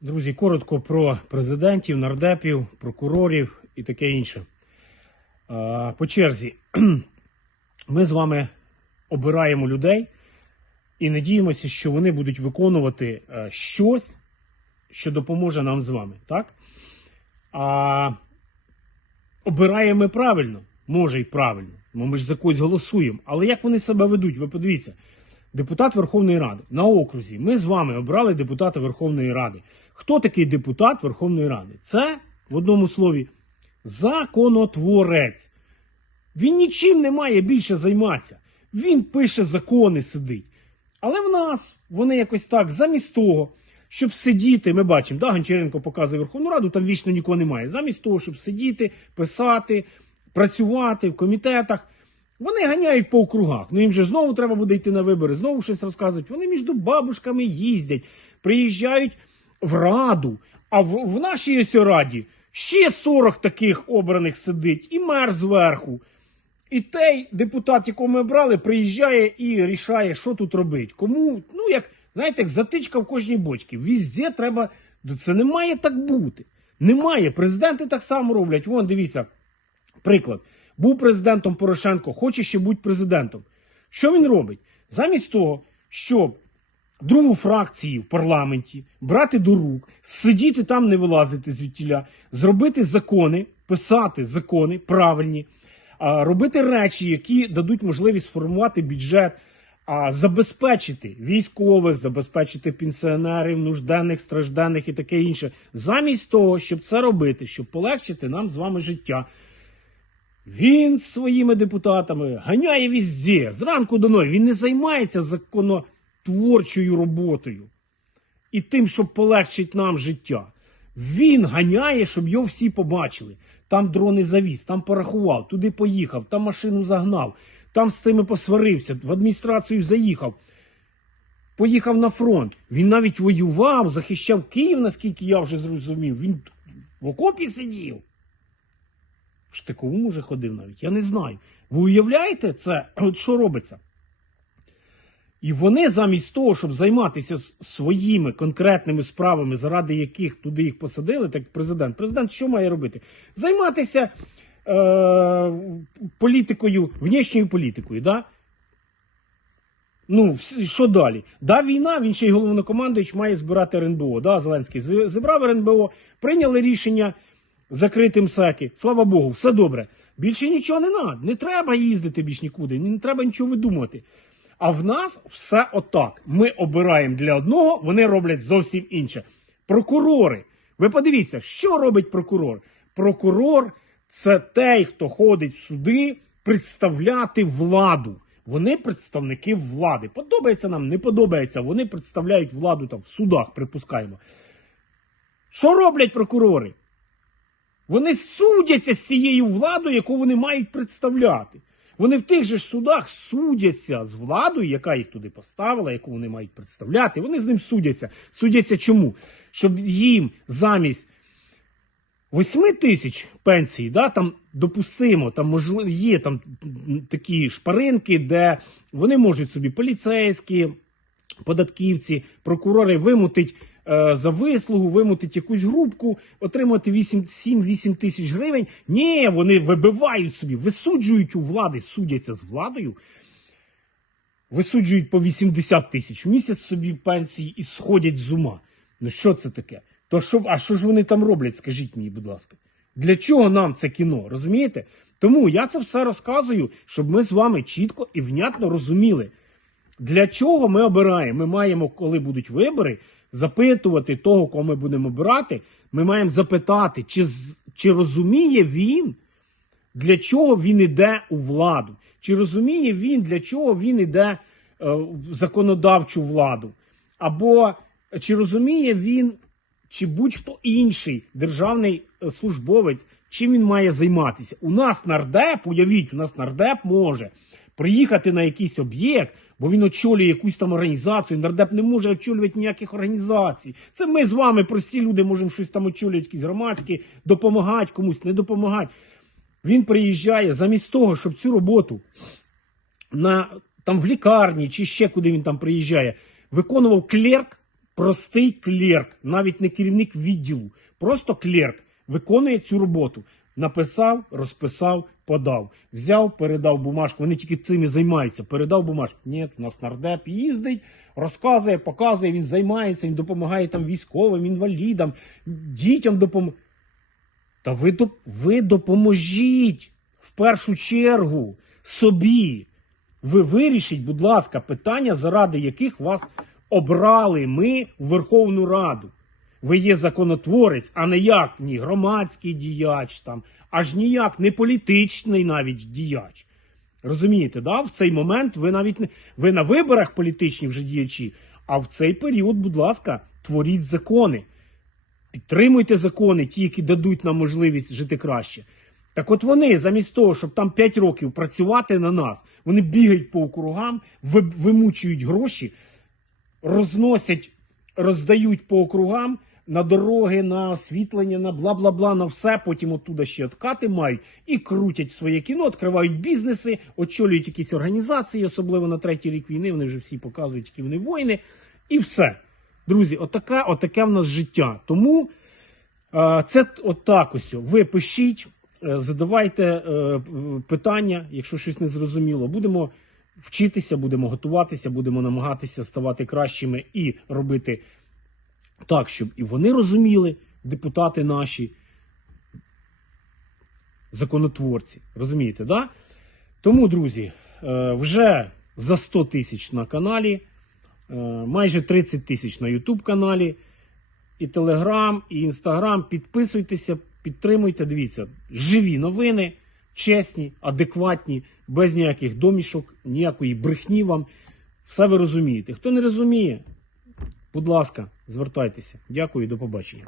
Друзі, коротко про президентів, нардепів, прокурорів і таке інше. По черзі, ми з вами обираємо людей і надіємося, що вони будуть виконувати е, щось, що допоможе нам з вами. Так? А обираємо ми правильно, може і правильно, бо ми ж за когось голосуємо. Але як вони себе ведуть? Ви подивіться. Депутат Верховної Ради на окрузі. Ми з вами обрали депутата Верховної Ради. Хто такий депутат Верховної Ради? Це в одному слові законотворець. Він нічим не має більше займатися. Він пише закони, сидить. Але в нас вони якось так, замість того, щоб сидіти, ми бачимо, да, Гончаренко показує Верховну Раду, там вічно нікого немає. Замість того, щоб сидіти, писати, працювати в комітетах. Вони ганяють по округах. Ну їм же знову треба буде йти на вибори, знову щось розказують. Вони між бабушками їздять, приїжджають в раду. А в, в нашій ось раді ще 40 таких обраних сидить, і мер зверху. І той депутат, якого ми обрали, приїжджає і рішає, що тут робити. Кому, ну як, знаєте, як затичка в кожній бочці. Візде треба. Це не має так бути. Немає. Президенти так само роблять. Вон, дивіться, приклад. Був президентом Порошенко, хоче ще бути президентом. Що він робить? Замість того, щоб другу фракцію в парламенті брати до рук, сидіти там, не вилазити звідтіля, зробити закони, писати закони правильні, робити речі, які дадуть можливість сформувати бюджет, забезпечити військових, забезпечити пенсіонерів, нужденних, стражденних і таке інше. Замість того, щоб це робити, щоб полегшити нам з вами життя. Він своїми депутатами ганяє візде, зранку до ночі. Він не займається законотворчою роботою і тим, щоб полегшити нам життя. Він ганяє, щоб його всі побачили. Там дрони завіз, там порахував, туди поїхав, там машину загнав, там з тими посварився, в адміністрацію заїхав. Поїхав на фронт. Він навіть воював, захищав Київ, наскільки я вже зрозумів. Він в окопі сидів. В штиковому вже ходив навіть. Я не знаю. Ви уявляєте це? От що робиться? І вони замість того, щоб займатися своїми конкретними справами, заради яких туди їх посадили, так президент. Президент що має робити? Займатися е- політикою, внішньою політикою. Да? Ну, що далі? Да, війна, він ще й головнокомандуючий має збирати РНБО. Да, Зеленський зібрав РНБО, прийняли рішення закрити МСЕКи. Слава Богу, все добре. Більше нічого не треба. Не треба їздити більш нікуди, не треба нічого видумувати. А в нас все отак. Ми обираємо для одного, вони роблять зовсім інше. Прокурори. Ви подивіться, що робить прокурор? Прокурор це той, хто ходить в суди представляти владу. Вони представники влади. Подобається нам, не подобається. Вони представляють владу там в судах, припускаємо. Що роблять прокурори? Вони судяться з цією владою, яку вони мають представляти. Вони в тих же ж судах судяться з владою, яка їх туди поставила, яку вони мають представляти. Вони з ним судяться. Судяться чому? Щоб їм замість 8 тисяч пенсій, да, там допустимо, там можливо є там такі шпаринки, де вони можуть собі поліцейські, податківці, прокурори вимутить за вислугу, вимутить якусь групку, отримати 7-8 тисяч гривень. Ні, вони вибивають собі, висуджують у влади, судяться з владою. Висуджують по 80 тисяч в місяць собі пенсії і сходять з ума. Ну що це таке? То що, а що ж вони там роблять? Скажіть мені, будь ласка. Для чого нам це кіно? Розумієте? Тому я це все розказую, щоб ми з вами чітко і внятно розуміли. Для чого ми обираємо? Ми маємо, коли будуть вибори, запитувати того, кого ми будемо обирати. Ми маємо запитати, чи, чи розуміє він, для чого він іде у владу? Чи розуміє він, для чого він іде е, в законодавчу владу? Або чи розуміє він, чи будь-хто інший державний е, службовець, чим він має займатися? У нас нардеп, уявіть, у нас нардеп може приїхати на якийсь об'єкт, бо він очолює якусь там організацію. Нардеп не може очолювати ніяких організацій. Це ми з вами, прості люди, можемо щось там очолювати, якісь громадські, допомагати комусь, не допомагати. Він приїжджає замість того, щоб цю роботу на, там в лікарні чи ще куди він там приїжджає, виконував клерк простий клерк, навіть не керівник відділу, просто клерк виконує цю роботу. Написав, розписав, подав. Взяв, передав бумажку. Вони тільки цим і займаються. Передав бумажку. Ні, у нас нардеп їздить, розказує, показує, він займається, він допомагає там військовим, інвалідам, дітям допомагає. Та ви, ви допоможіть в першу чергу собі. Ви вирішіть, будь ласка, питання, заради яких вас обрали ми в Верховну Раду. Ви є законотворець, а не як ні громадський діяч, там, аж ніяк не політичний навіть діяч. Розумієте, да? в цей момент ви навіть не ви на виборах політичні вже діячі, а в цей період, будь ласка, творіть закони. Підтримуйте закони, ті, які дадуть нам можливість жити краще. Так от вони, замість того, щоб там 5 років працювати на нас, вони бігають по округам, вимучують гроші, розносять, роздають по округам на дороги, на освітлення, на бла-бла-бла, на все. Потім оттуда ще откати мають і крутять своє кіно, відкривають бізнеси, очолюють якісь організації, особливо на третій рік війни. Вони вже всі показують, які вони воїни, і все. Друзі, отаке, отаке в нас життя. Тому е, це отак ось. Ви пишіть, е, задавайте е, питання, якщо щось не зрозуміло. Будемо вчитися, будемо готуватися, будемо намагатися ставати кращими і робити так, щоб і вони розуміли, депутати наші, законотворці. Розумієте, да? Тому, друзі, е, вже за 100 тисяч на каналі, е, майже 30 тисяч на YouTube каналі, і Телеграм, і Інстаграм. Підписуйтеся, підтримуйте. Дивіться, живі новини, чесні, адекватні, без ніяких домішок, ніякої брехні вам. Все ви розумієте. Хто не розуміє, будь ласка, звертайтеся. Дякую і до побачення.